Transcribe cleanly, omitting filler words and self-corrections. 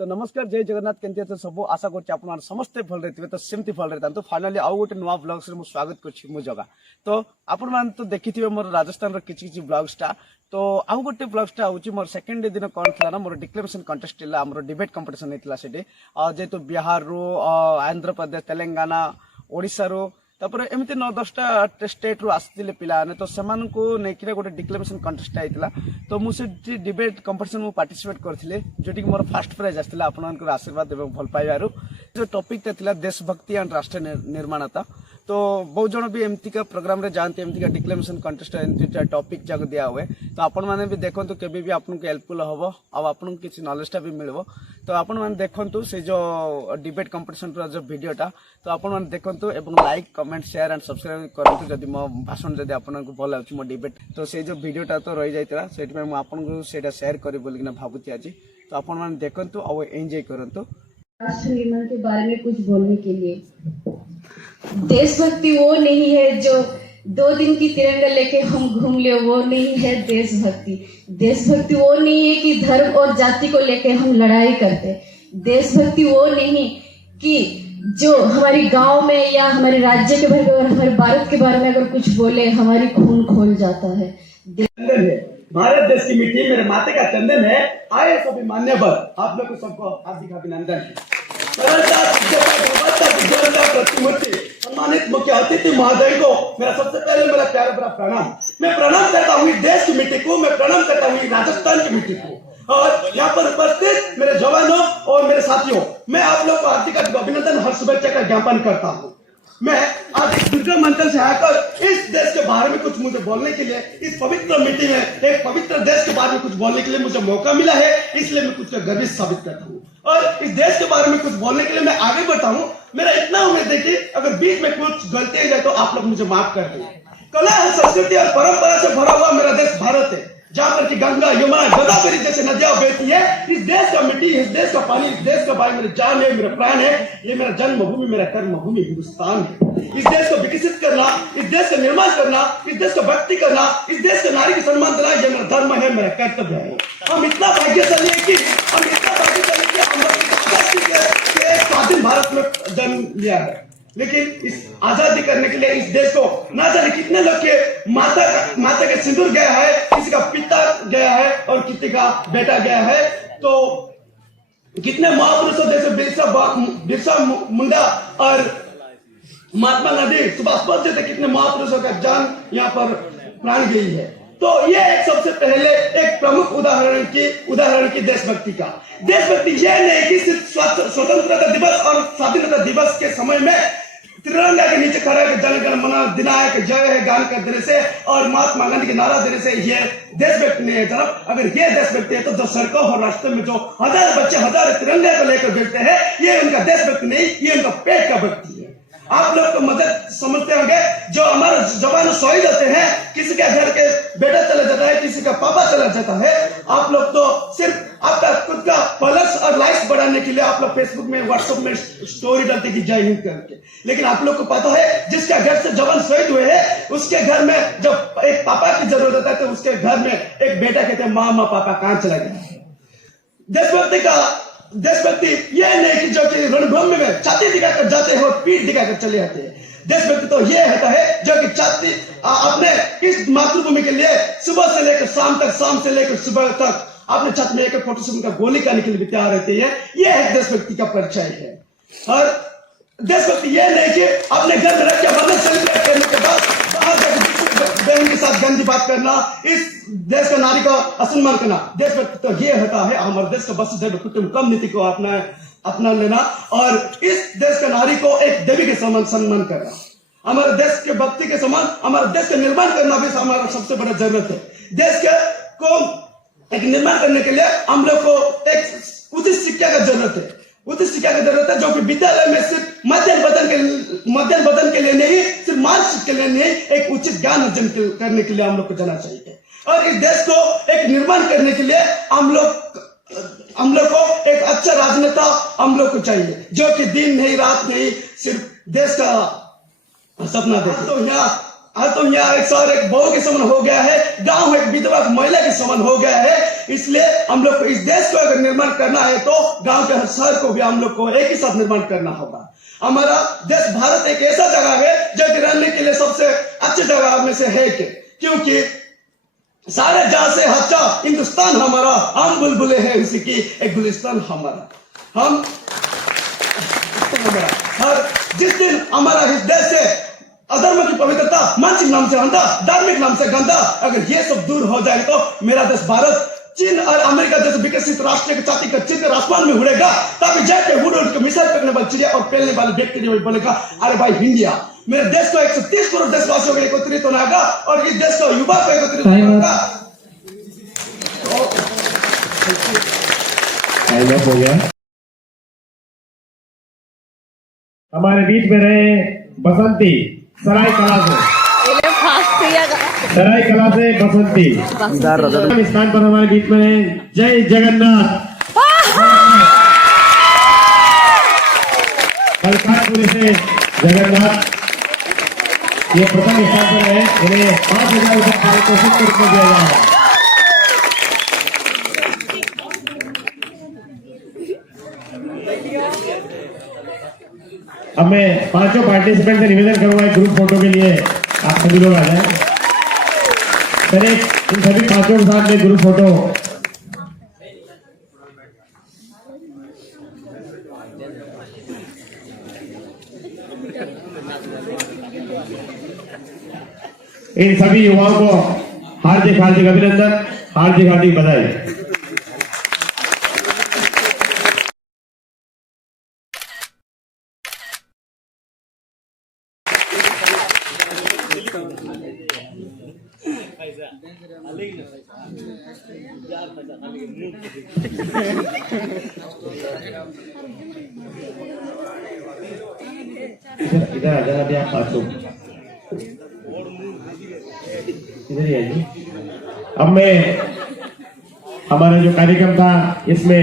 तो नमस्कार जय जगन्नाथ केंद्र सब आशा कर समस्ते भल रही तो सेमती भल रही तो फाइनाली आउ गोटे नुआ ब्लग्स रे स्वागत कर जगह तो आपण मैंने तो देखी मोर राजस्थान किसी ब्लग्सटा तो आउ गोटे ब्लग्सटा हूँ मोर सेकेंड दिन कौन थी ना मोर डिक्लेरेशन कंटेस्ट आम डिबेट कंपिटिशन होता से जेहेतु बिहार रू आंध्र प्रदेश तेलंगाना ओडिशा रू तापर एमती 9-10टा स्टेट रू आसते पिलाने तो से गोटे डिक्लेरेशन कंटेस्ट होता तो मुझे डिबेट कंपिटिशन पार्टिसिपेट करथिले जोटी मोर फर्स्ट प्राइज आसला आपनकर आशीर्वाद एवं भल पाइबारु जो टॉपिक था देशभक्ति एंड राष्ट्र निर्माणता तो बहुत जन भी एमतीका प्रोग्राम रे जानते एमतीका डिक्लेरेशन कंटेस्ट एमती टॉपिक जग दिया हुए तो आपण मैंने भी देखो केबी भी आपको हेल्पफुल हम और आपको किसी नॉलेजटा भी मिलबो तो आपण मैंने देखो से जो डिबेट कंपिटिशन जो वीडियोटा तो आपण मैंने देखो एवं like comment share and subscribe करूँ जदि मो भाषण जदि आपको भल लाଗୁଛି मो डिबेट तो से जो वीडियोटा तो रही जाता से आपको शेयर करी बोलिकिना भावुची आज तो आपण मैंने देखो और एंजॉय करंतु राष्ट्र निर्माण के बारे में कुछ बोलने के लिए। देशभक्ति वो नहीं है जो 2 दिन की तिरंगा लेके हम घूम ले, वो नहीं है देशभक्ति। देशभक्ति वो नहीं है कि धर्म और जाति को लेके हम लड़ाई करते। देशभक्ति वो नहीं कि जो हमारी गांव में या हमारे राज्य के बारे में, हमारे भारत के बारे में अगर कुछ बोले हमारी खून खोल जाता है। भारत देश की मिट्टी मेरे माते का चंदन है। आए सभी मान्यवर आप लोग सबको हार्दिक अभिनंदन। सम्मानित मुख्य अतिथि महोदय को मेरा सबसे पहले मेरा प्यारा बड़ा प्रणाम। मैं प्रणाम करता हूँ देश की मिट्टी को, मैं प्रणाम करता हूँ राजस्थान की मिट्टी को और यहाँ पर उपस्थित मेरे जवानों और मेरे साथियों, मैं आप लोग को हार्दिक अभिनंदन और शुभेच्छा का ज्ञापन करता हूँ। मैं आज इस दुर्गम मंचल से आकर इस देश के बारे में कुछ मुझे बोलने के लिए, इस पवित्र मिट्टी में एक पवित्र देश के बारे में कुछ बोलने के लिए मुझे मौका मिला है, इसलिए मैं कुछ गर्वित साबित करता हूँ और इस देश के बारे में कुछ बोलने के लिए मैं आगे बढ़ता हूँ। मेरा इतना उम्मीद है कि अगर बीच में कुछ गलती हो जाए तो आप लोग मुझे माफ कर दें। कला, संस्कृति और परंपरा से भरा हुआ मेरा देश भारत है, जहाँ पर की गंगा, यमुना, गोदावरी जैसे नदियां बहती है। इस देश का मिट्टी, इस देश का पानी, इस देश का भाई मेरी जान है, मेरा प्राण है। ये मेरा जन्मभूमि, मेरा कर्मभूमि हिंदुस्तान है। इस देश को विकसित करना, इस देश का निर्माण करना, इस देश का भक्ति करना, इस देश के नारी की सम्मान देना, ये मेरा धर्म है, मेरा कर्तव्य है। हम इतना भाग्यशाली है कि स्वाधीन भारत में जन्म लिया है, लेकिन इस आजादी करने के लिए इस देश को ना जाने कितने लोग के माता का सिंदूर गया है, किसी का पिता गया है और किसी का बेटा गया है। तो कितने महापुरुषों जैसे बिरसा मुंडा और महात्मा गांधी, सुभाष बोस जैसे कितने महापुरुषों का जान यहाँ पर प्राण गई है। तो ये एक सबसे पहले एक प्रमुख उदाहरण की देशभक्ति का। देशभक्ति यह नहीं कि सिर्फ स्वतंत्रता दिवस और स्वाधीनता दिवस के समय में तिरंगा के नीचे खड़ा है जन गण मन अधिनायक जय है गान कर देने से और महात्मा गांधी के नारा देने से ये देशभक्ति नहीं है जनाब। अगर ये देशभक्ति है तो जो सड़कों और रास्ते में जो हजार बच्चे हजार तिरंगे को लेकर बैठते हैं, ये उनका देशभक्ति नहीं, ये उनका पेट का भक्ति है। आप लोग को मदद समझते होंगे, जो हमारे जवान शहीद होते हैं, किसी के घर के बेटा चला जाता है, किसी का पापा चला जाता है, आप लोग तो सिर्फ आपका खुद का फॉलोअर्स और लाइक्स बढ़ाने के लिए आप लोग फेसबुक में, व्हाट्सएप में स्टोरी डालते कि जय हिंद करके। लेकिन आप लोग को पता है जिसका घर से जवान शहीद हुए हैं, उसके घर में जब एक पापा की जरूरत होता है तो उसके घर में एक बेटा कहते हैं माँ पापा कहाँ चला गया। देशभक्ति यह नहीं कि जो कि रणभूमि में छाती दिखाकर जाते हैं और पीठ दिखाकर चले आते हैं। देशभक्ति तो यह होता है जो कि छाती अपने इस मातृभूमि के लिए सुबह से लेकर शाम तक, शाम से लेकर सुबह तक अपने छत में एक फोटो से उनका गोली करने के लिए भी तैयार रहती है। यह है देशभक्ति का परिचय है। और देशभक्ति यह नहीं कि अपने घर में रख के मतलब सेलिब्रेट करने के बाद बहन के साथ गंदी बात करना, इस देश का नारी का असम्मान करना। देशभक्ति तो ये होता है हमारे देश का वसुधैव कुटुंबकम नीति को अपना लेना और इस देश का नारी को एक देवी के समान सम्मान करना। हमारे देश के भक्ति के समान हमारे देश का निर्माण करना भी हमारा सबसे बड़ा जरूरत है। देश के को एक निर्माण करने के लिए हम लोग को एक उचित शिक्षा का जरूरत है। उचित शिक्षा की जरूरत है जो कि विद्यालय में सिर्फ मध्यम बदन के लिए नहीं, सिर्फ मानसिक के लिए नहीं, एक उचित ज्ञान अर्जन करने के लिए हम लोग को जाना चाहिए। और इस देश को एक निर्माण करने के लिए हम लोग को एक अच्छा राजनेता हम लोग को चाहिए, जो कि दिन नहीं रात नहीं सिर्फ देश का सपना देखे। तो यहाँ आज तो यहाँ एक शहर एक बहू के समान हो गया है, गांव एक विधवा महिला के समान हो गया है। इसलिए हम लोग को इस देश को अगर निर्माण करना है तो गांव के हर शहर को भी हम लोग को एक ही साथ निर्माण करना होगा। हमारा देश भारत एक ऐसा जगह है जो रहने के लिए सबसे अच्छी जगह में से है, क्योंकि सारे जहां से अच्छा हिंदुस्तान हमारा, हम बुलबुले हैं उसी की एक गुलिस्तान हमारा। हम हर जिस दिन हमारा इस देश से अधर्म की पवित्रता, मानसिक नाम से अंधा, धार्मिक नाम से गंदा, अगर ये सब दूर हो जाए तो मेरा देश भारत चीन और अमेरिका जैसे विकसित राष्ट्र के छाती का चित्र आसमान में उड़ेगा। तभी जाके उड़ के मिसाइल फेंकने वाली चीजें और फैलने वाले व्यक्ति बोलेगा, अरे भाई इंडिया, मेरे देश को 130 करोड़ देशवासियों को एकत्रित होना होगा और इस देश को युवा को एकत्रित होना होगा। हो गया। हमारे बीच में रहे बसंती सरायकला से बसंती इस स्थान पर हमारे बीच में है। जय जगन्नाथ। मलकानपुर से जगन्नाथ ये प्रथम स्थान पर है। इन्हें 5,000 रुपये पारितोषिक के रूप में दिया जाएगा। अब मैं पांचों पार्टिसिपेंट से निवेदन करूंगा एक ग्रुप फोटो के लिए आप सभी लोग आ जाएं। सर इन सभी पांचों के साथ में ग्रुप फोटो। इन सभी युवाओं को हार्दिक हार्दिक अभिनंदन, हार्दिक हार्दिक बधाई। इधर आ जाना भी आप पाँचों इधर ही आइए। अब मैं हमारा जो कार्यक्रम था इसमें